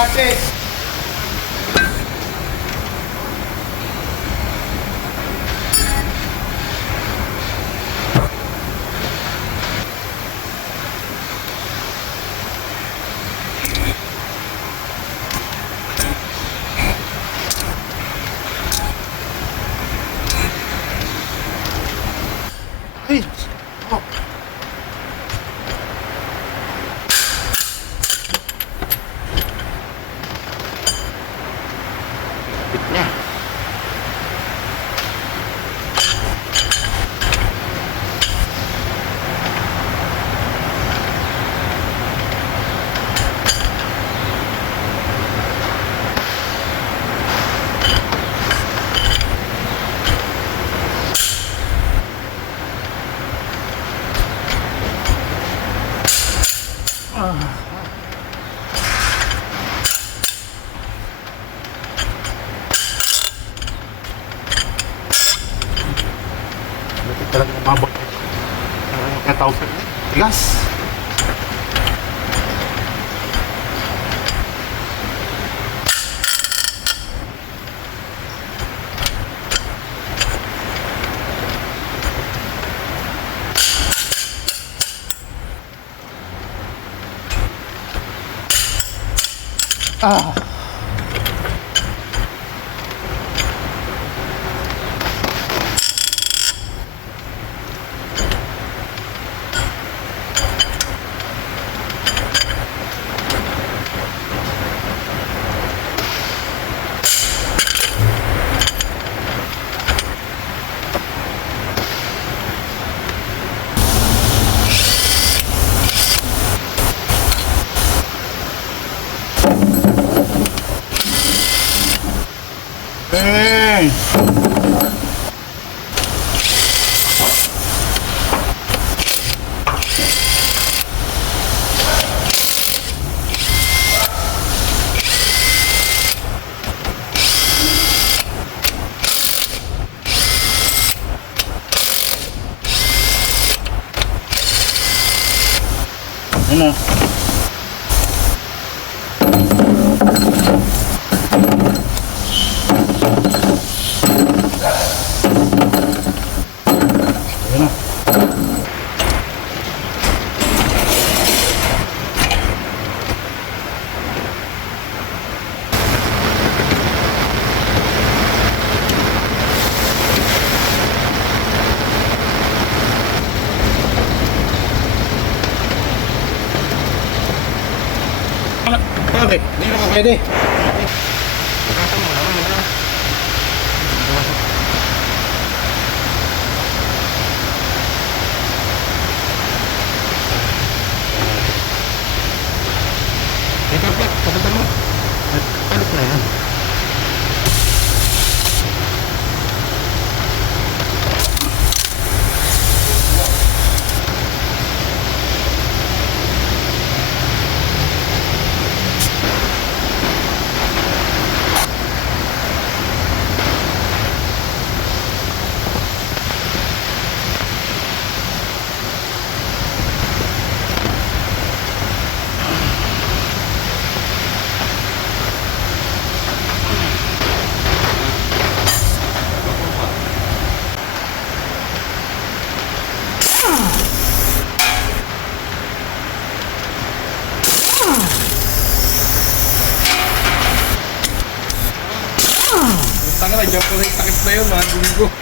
Kalahati. Ay, oh. Bit niya. Talagang umabot. Kaya tawag sa tigas. Ah. Hey. Ano? Bakit? Hindi naman pwede. Bukatan mo naman. Teka, kapatan mo. Palit na yan. Tanga na, dyan pala yung takip na yun, mga linggo.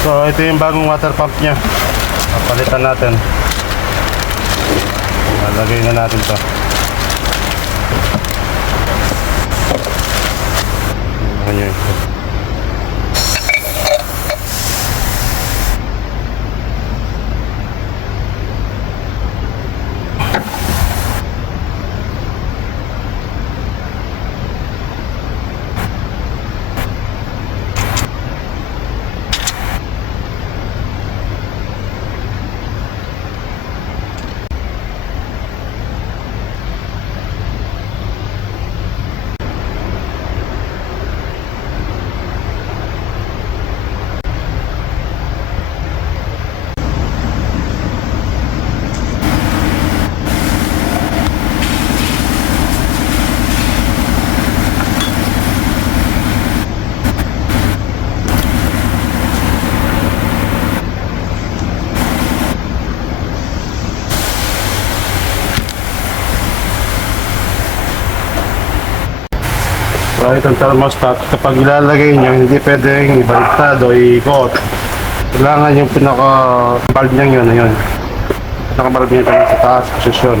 So ito yung bagong water pump nya. Papalitan natin. Lalagay na natin to. Ayan yun. So itong thermostat, kapag ilalagay nyo, hindi pwedeng ibaliktad o iikot. Kailangan yung pinaka-valve nyo yun, ayun. Pinaka-valve nyo sa taas, posisyon.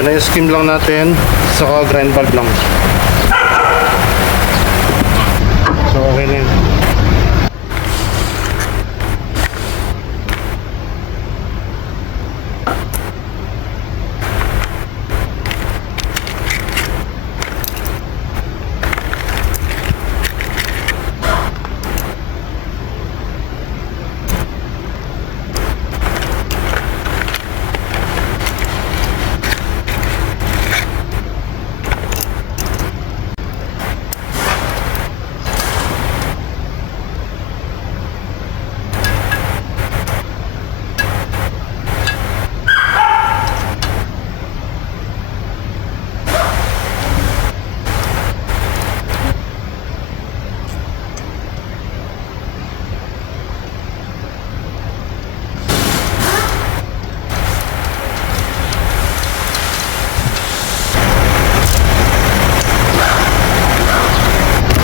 Pina-skim lang natin, saka grind valve lang. So okay na yun.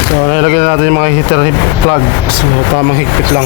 So, nilagyan natin yung mga heater plug. So, tamang higpit lang.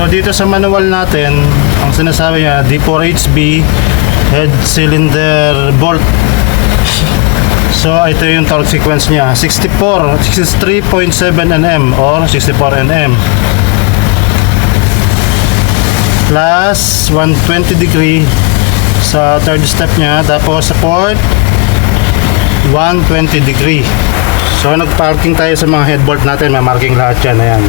So dito sa manual natin, ang sinasabi niya D4HB head cylinder bolt. So ito yung torque sequence niya, 63.7 Nm or 64 Nm plus 120 degree sa third step niya, tapos sa fourth 120 degree. So nagparking tayo sa mga head bolt natin, may marking lahat yan, ayan.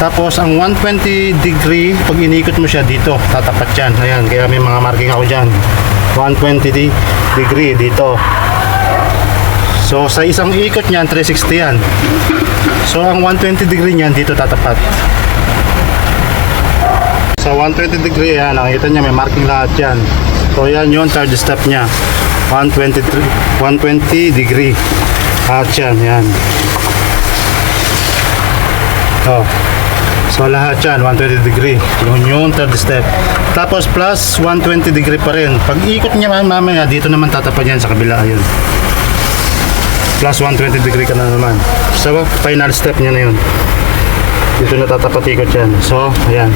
Tapos ang 120 degree, pag inikot mo siya dito, tatapat yan. Ayan, kaya may mga marking ako dyan. 120 degree dito. So sa isang ikot niyan, 360 yan. So ang 120 degree niyan, dito tatapat. Sa 120 degree yan, nakikita niya may marking lahat yan. So yan yung third step niya. 120 degree. Lahat yan, yan. Oh. So lahat yan, 120 degree. Yun yung third step. Tapos plus 120 degree pa rin. Pag ikot niya mamaya, dito naman tatapat yan sa kabila. Ayun. Plus 120 degree ka na naman. So final step niya na yun. Dito na tatapat ikot yan. So, ayan.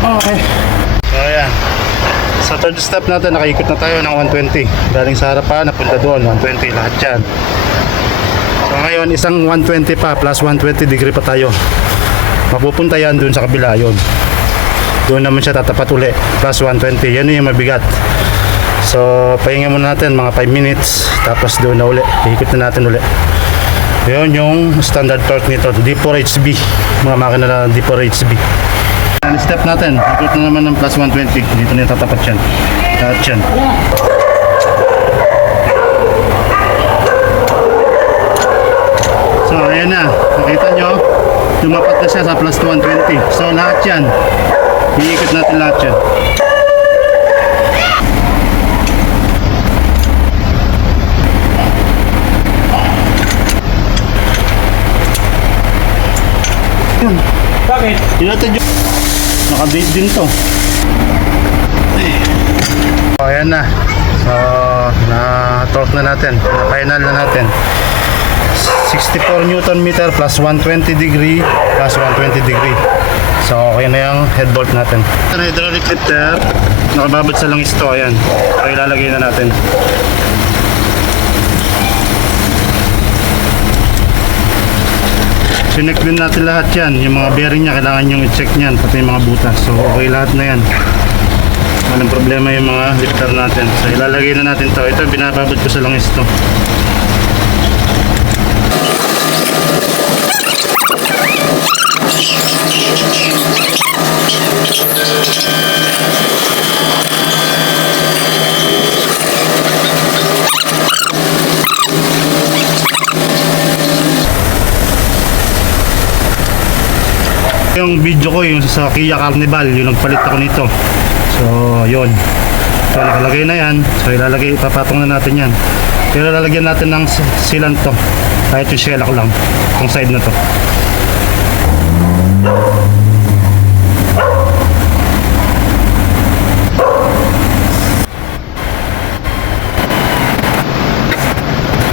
Okay. So ayan. Sa third step natin, nakaikot na tayo ng 120. Galing sa harapan, napunta doon, 120 lahat yan. So ngayon, isang 120 pa, plus 120 degree pa tayo. Mapupunta yan doon sa kabila, yun. Doon naman siya tatapat uli, plus 120. Yan yung mabigat. So, pahinga muna natin mga 5 minutes. Tapos doon na uli, ikot na natin uli. Yun yung standard torque nito, D4HB. Mga makina na D4HB. Step natin, ikot na naman ng plus 120. Dito na tatapat yan. Lahat yan. So ayan na, nakita nyo, tumapat na siya sa plus 120. So lahat yan, iikot natin lahat yan. Yun. Bakit? Inatid yun. Naka-date din to. So, ayan na. So, na-torque na natin. Na-final na natin. 64 Newton meter plus 120 degree plus 120 degree. So, okay na yung head bolt natin. Ang hydraulic lifter, nakababad sa langis to. Ayan. So, ilalagay na natin. Sinek din natin lahat yan. Yung mga bearing niya, kailangan yung i-check niyan, pati yung mga butas. So okay lahat na yan. Walang problema yung mga lifter natin. So ilalagay na natin to. Ito binababad ko sa langis to. Yung video ko yung sa Kia Carnival, yung nagpalit ako nito. So yun, so nakalagay na yan. So ilalagay, papatong na natin yan. Pero lalagyan natin ng sealant to, kahit yung shellac lang itong side na to.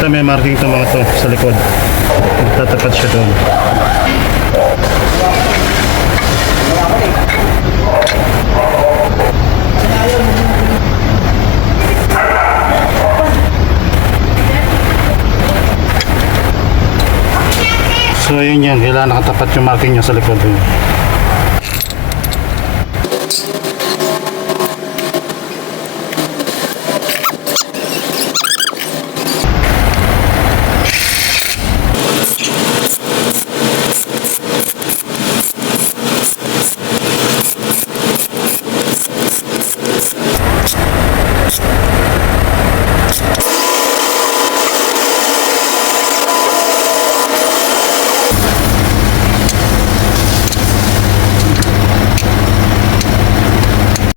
Ito may marking itong mga to sa likod. Tatapat siya doon. So yun yan, kailangan nakatapat yung marking niya sa likod.